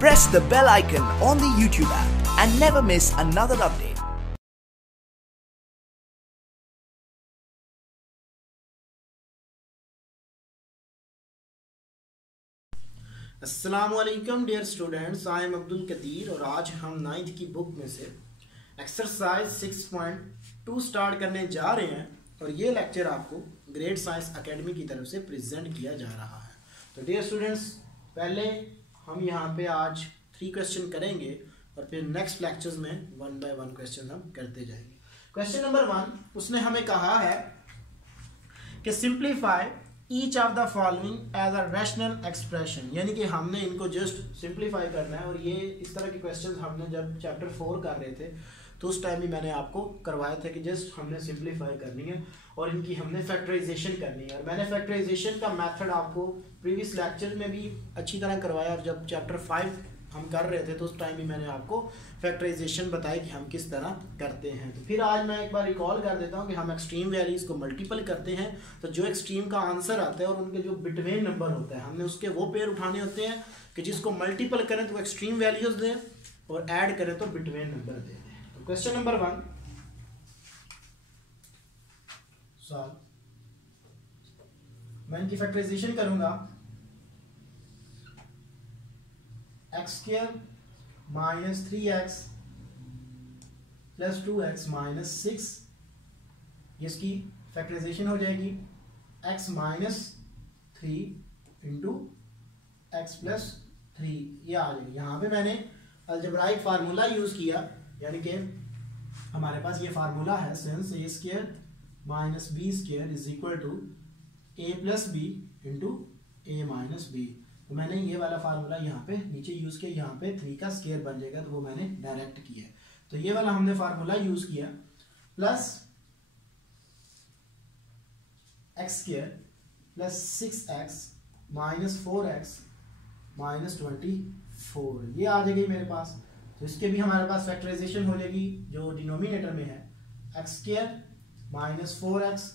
Press the bell icon on the YouTube app and never miss another update. अस्सलामुअलैकुम dear students, I am Abdul Qadeer और आज हम 9th की book में से एक्सरसाइज 6.2 स्टार्ट करने जा रहे हैं और ये लेक्चर आपको ग्रेट साइंस एकेडमी की तरफ से प्रेजेंट किया जा रहा है। तो डियर स्टूडेंट्स, पहले हम यहाँ पे आज 3 क्वेश्चन करेंगे और फिर नेक्स्ट लेक्चर्स में 1 बाय 1 क्वेश्चन हम करते जाएंगे। क्वेश्चन नंबर 1, उसने हमें कहा है कि simplify each of the following as a rational expression, यानी कि हमने इनको जस्ट सिंप्लीफाई करना है। और ये इस तरह के क्वेश्चंस हमने जब चैप्टर 4 कर रहे थे तो उस टाइम भी मैंने आपको करवाया था कि जस्ट हमने सिंप्लीफाई करनी है और इनकी हमने फैक्टराइजेशन करनी है। और मैंने फैक्टराइजेशन का मेथड आपको प्रीवियस लेक्चर में भी अच्छी तरह करवाया और जब चैप्टर 5 हम कर रहे थे तो उस टाइम भी मैंने आपको फैक्टराइजेशन बताई कि हम किस तरह करते हैं। तो फिर आज मैं एक बार रिकॉल कर देता हूं कि हम एक्सट्रीम वैल्यूज को मल्टीपल करते हैं तो जो एक्सट्रीम का आंसर आता है और उनके जो बिटवीन नंबर होता है हमने उसके वो पेयर उठाने होते हैं कि जिसको मल्टीपल करें तो एक्सट्रीम वैल्यूज दें और ऐड करें तो बिटवीन नंबर दे दें। तो क्वेश्चन नंबर 1 सॉल्व, मैं इनकी फैक्टराइजेशन करूंगा। X square minus 3x plus 2x minus 6, इसकी फैक्टराइजेशन हो जाएगी x minus 3 into x plus 3, ये आ जाएगी। यहाँ पे मैंने अलजेब्राइक फार्मूला यूज किया, यानी कि हमारे पास ये फार्मूला है since a square minus b square is equal to a plus b into a minus b. तो मैंने ये वाला फार्मूला यहाँ पे नीचे यूज किया, यहाँ पे 3 का स्क्वायर बन जाएगा तो वो मैंने डायरेक्ट किया है। तो ये वाला हमने फार्मूला यूज किया plus x square plus 6x minus 4x minus 24, ये आ जाएगी मेरे पास। तो इसके भी हमारे पास फैक्टराइजेशन हो जाएगी जो डिनोमिनेटर में है, x square minus 4x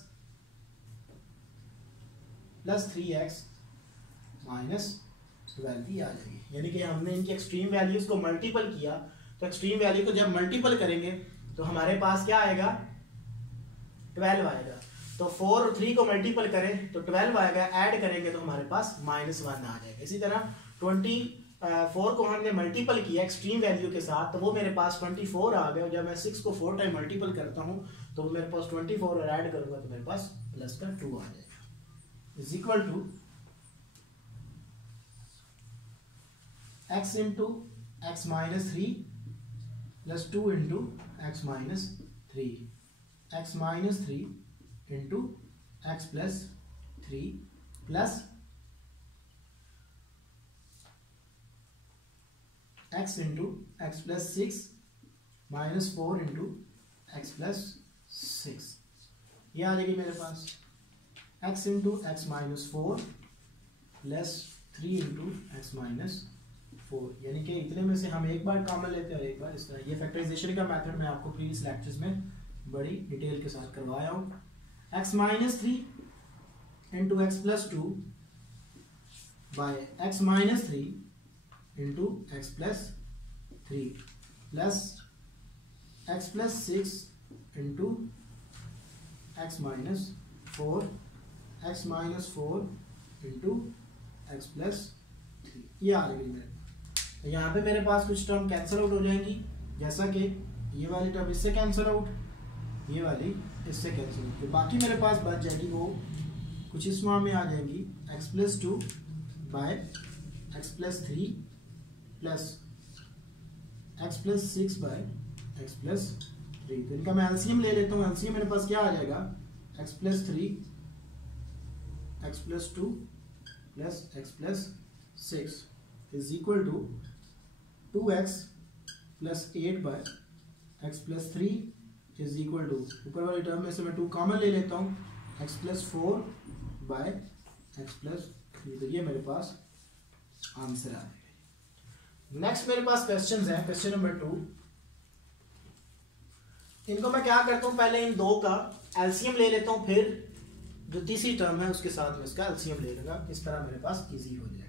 plus 3x minus 12 ही आ जाएगी। यानी कि हमने इनकी एक्सट्रीम वैल्यूज को मल्टीपल किया तो एक्सट्रीम वैल्यू को जब मल्टीपल करेंगे तो हमारे पास क्या आएगा, 12 आएगा। तो 4 और 3 को मल्टीपल करें तो 12 आएगा, ऐड करेंगे तो हमारे पास -1 आ जाएगा। इसी तरह 24 को हमने मल्टीपल किया एक्सट्रीम वैल्यू के साथ तो वो मेरे पास 24 आ गया। जब मैं 6 को 4 टाइम मल्टीपल करता हूँ तो मेरे पास 24 और ऐड करूंगा तो मेरे पास प्लस का 2 आ जाएगा is equal to x into x minus 3 plus 2 into x minus 3, x minus 3 into x plus 3 plus x into x plus 6 minus 4 into x plus 6, ये आ जाएगी मेरे पास x into x minus 4 plus 3 into x minus 4। यानी कि इतने में से हम एक बार कॉमन लेते हैं और एक बार इस तरह। ये फैक्टराइजेशन का मेथड मैं आपको प्रीवियस लेक्चर्स में बड़ी डिटेल के साथ करवाया हूँ। x minus 3 into x plus 2 by x minus 3 into x plus 3 plus x plus 6 into x minus 4, x minus 4 into x plus 3, ये आ जाएगी मेरे। तो यहाँ पे मेरे पास कुछ टर्म कैंसिल आउट हो जाएंगी, जैसा कि ये वाली टर्म इससे कैंसिल आउट, ये वाली इससे कैंसिल आउट। तो बाकी मेरे पास बच जाएगी वो कुछ इस फॉर्म में आ जाएंगी, x plus 2 by x plus 3 plus x plus 6 by x plus 3। तो इनका मैं एलसीएम ले लेता हूँ। एलसीएम मेरे पास क्या आ जाएगा, x plus 3 x plus 2 plus x plus 6 is equal to 2x plus 8 by x plus 3 is equal to, ऊपर वाली टर्म में से मैं 2 कॉमन ले लेता हूँ, x plus 4 by x plus 3। तो ये मेरे पास आंसर आ जाएगा। नेक्स्ट मेरे पास क्वेश्चन है, क्वेश्चन नंबर 2। इनको मैं क्या करता हूँ, पहले इन 2 का एलसीएम ले लेता हूँ, फिर जो तीसरी टर्म है उसके साथ में इसका एलसीएम ले लूंगा। इस तरह मेरे पास इजी हो जाएगा।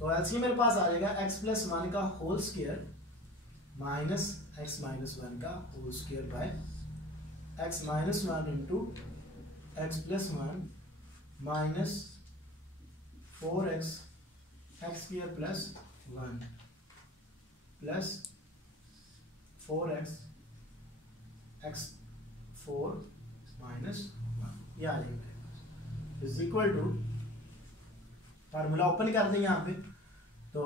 तो एलसीएम मेरे पास आ जाएगा एक्स प्लस वन का whole square minus x minus one का whole square by x minus one into x plus one minus 4x x square plus one plus 4x x 4 minus one, ये आ जाएगा is equal to, formula open कर दें यहाँ पे, तो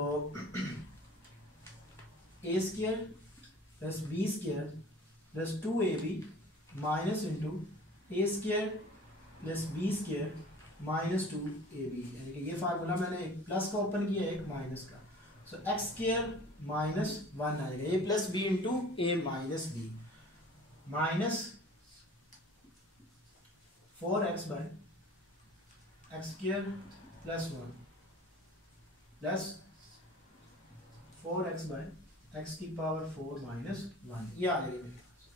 a square plus b square plus 2ab minus into a square plus b square minus 2ab, यानी कि ये फार्मूला मैंने एक प्लस का ओपन किया एक माइनस का, so x square minus one आ जाएगा, a plus b into a minus b minus 4x by x square plus one plus 4x by x की पावर 4 माइनस वन, ये आ जाएगी मेरे पास।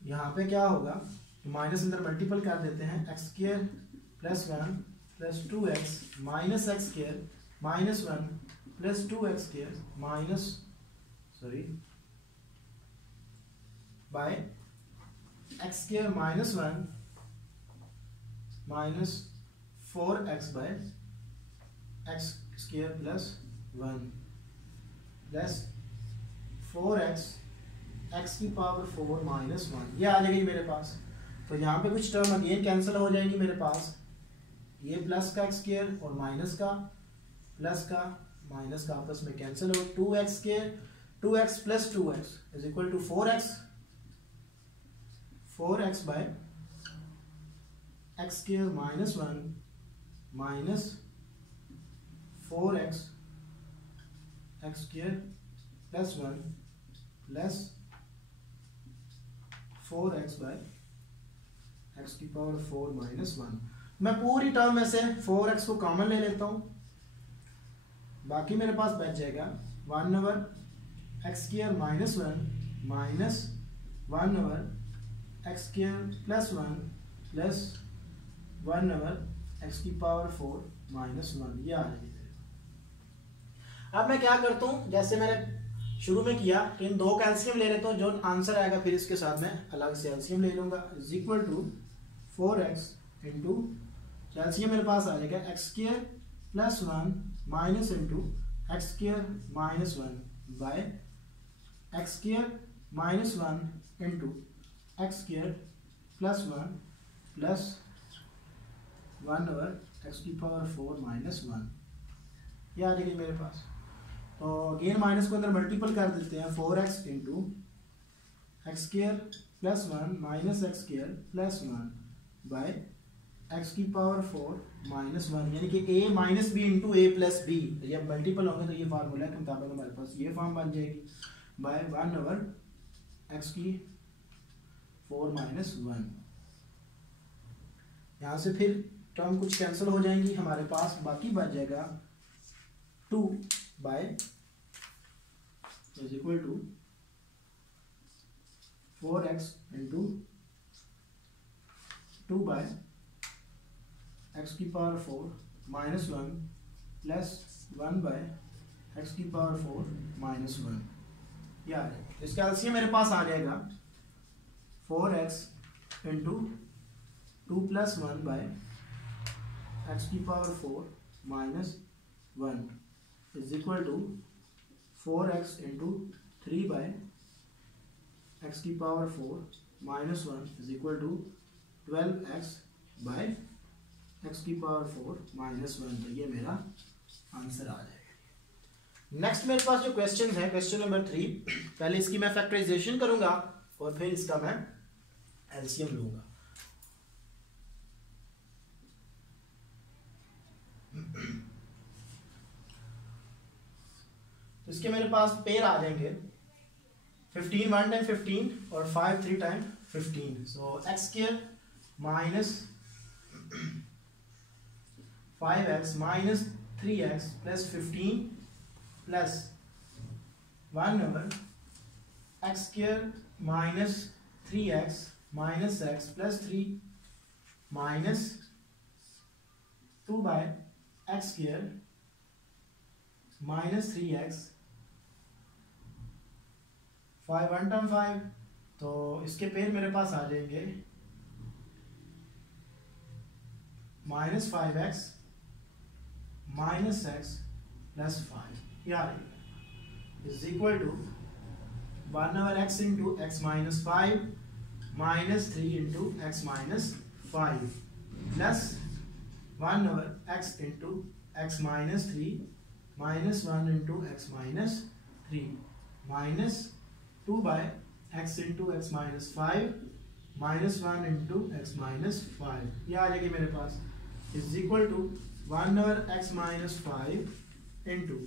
यहाँ पे क्या होगा, माइनस अंदर मल्टीपल कर देते हैं, x square plus one plus 2x minus x square minus one plus 2x square minus by x square minus one minus 4x by x square plus one plus 4x x की power 4 minus one, ये आ जाएगी मेरे पास। तो यहाँ पे कुछ term again cancel हो जाएगी मेरे पास, ये प्लस का एक्स स्क्वायर और माइनस का प्लस का माइनस का आपस में कैंसिल हो, 2x square 2x plus 2x is equal to 4x by x square minus one minus 4x x square plus one plus 4x by x की power 4 minus one. मैं पूरी term में से 4x को कॉमन ले लेता हूं, बाकी मेरे पास बच जाएगा 1 over x square minus one minus 1 over x square plus one plus 1 over x की पावर 4 माइनस वन, ये आ जाएगी। अब मैं क्या करता हूँ, जैसे मैंने शुरू में किया कि इन दो कैल्शियम ले लेता हूँ, जो आंसर आएगा फिर इसके साथ मैं अलग से कैल्शियम ले लूंगा, is equal to 4x into calcium मेरे पास आ जाएगा x square plus one minus into x square minus one by x square minus one into x square plus one plus 1 over x की पावर 4 माइनस वन, ये आ जाएगी मेरे पास। तो अगेन माइनस को अंदर मल्टीपल कर देते हैं, 4x into x square plus one minus x square plus one by x की पावर 4 माइनस वन, यानी कि a minus b into a plus b, जब मल्टीपल होंगे तो ये फार्मूला के मुताबिक हमारे पास ये फॉर्म बन जाएगी बाय 1 ओवर एक्स की 4 माइनस वन। यहाँ से फिर टर्म कुछ कैंसिल हो जाएंगी, हमारे पास बाकी बच जाएगा 2 by is equal to 4x into 2 by x की power 4 minus one plus 1 by x की पावर 4 माइनस वन, ये आ जाएगा। इसका एलसीएम मेरे पास आ जाएगा 4x into 2 plus 1 by x की power 4 minus one is equal to 4x into 3 by x की power 4 minus one is equal to 12x by x की पावर 4 माइनस वन, तो ये मेरा आंसर आ जाएगा। नेक्स्ट मेरे पास जो क्वेश्चन है, क्वेश्चन नंबर 3, पहले इसकी मैं फैक्टराइजेशन करूंगा और फिर इसका मैं एलसीएम लूंगा। तो इसके मेरे पास पेयर आ जाएंगे 15 1 टाइम 15 और 5 3 time 15, so x square minus 5x minus 3x plus 15 प्लस 1 over x square minus 3x minus x plus 3 minus 2 by x square minus 3x 5 1 time 5, तो इसके पेड़ मेरे पास आ जाएंगे minus 5x minus x plus 5 यार is equal to 1/x into x minus 5 minus 3 into x minus 5 plus 1/x into x minus 3 minus 1 into x minus 3 minus 2/x into x minus 5 minus 1 into x minus 5 ये आ जाएगी मेरे पास is equal to 1/x minus 5 into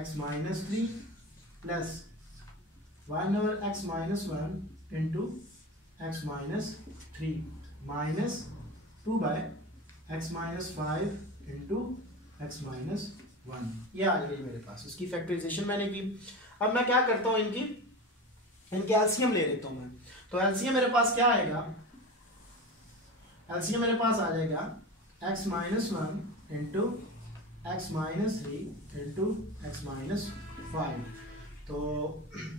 x minus 3 plus 1/x minus 1 into x minus 3 minus 2/x minus 5 into x minus 1 ये आ गई मेरे पास। इसकी factorisation मैंने की। अब मैं क्या करता हूँ इनके एलसीएम ले लेता हूँ मैं। तो एलसीएम मेरे पास क्या आएगा, एलसीएम मेरे पास आ जाएगा x minus 1 into x minus 3 into x minus 5। तो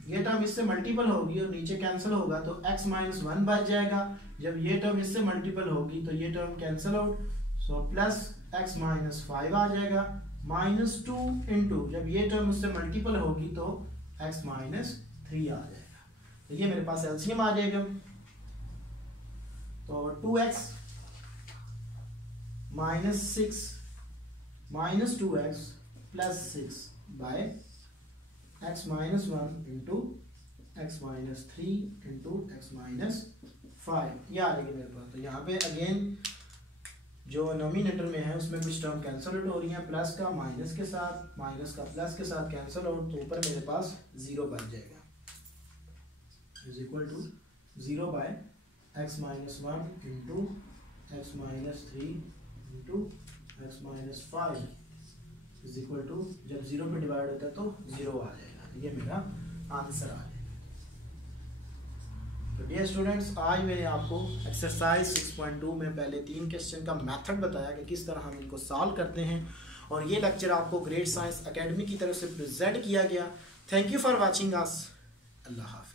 ये टर्म इससे मल्टीपल होगी और नीचे कैंसिल होगा तो x माइनस 1 बच जाएगा। जब ये टर्म इससे मल्टीपल होगी तो ये term cancel out, so plus x minus 5 आ जाएगा माइनस 2 इंटू जब ये टर्म उससे मल्टीपल होगी तो x माइनस 3 आ जाएगा। तो ये मेरे पास एलसीएम आ जाएगा। तो 2x minus 6 minus 2x plus 6 by x minus 1 into x minus 3 into x minus 5 ये आ जाएगी मेरे पास। तो यहाँ पे अगेन जो नोमिनेटर में है उसमें कुछ टर्म कैंसिल आउट हो रही है, प्लस का माइनस के साथ, माइनस का प्लस के साथ कैंसिल आउट, तो ऊपर मेरे पास 0 बच जाएगा is equal to 0 by x minus 1 into x minus 3 into x minus 5 is equal to जब 0 पे डिवाइड होता है तो 0 आ जाएगा। ये मेरा आंसर आ जाएगा। तो डियर स्टूडेंट्स, आज मैंने आपको एक्सरसाइज 6.2 में पहले 3 क्वेश्चन का मेथड बताया कि किस तरह हम इनको सॉल्व करते हैं, और ये लेक्चर आपको ग्रेट साइंस एकेडमी की तरफ से प्रेजेंट किया गया। Thank you for watching us. अल्लाह हाफिज़।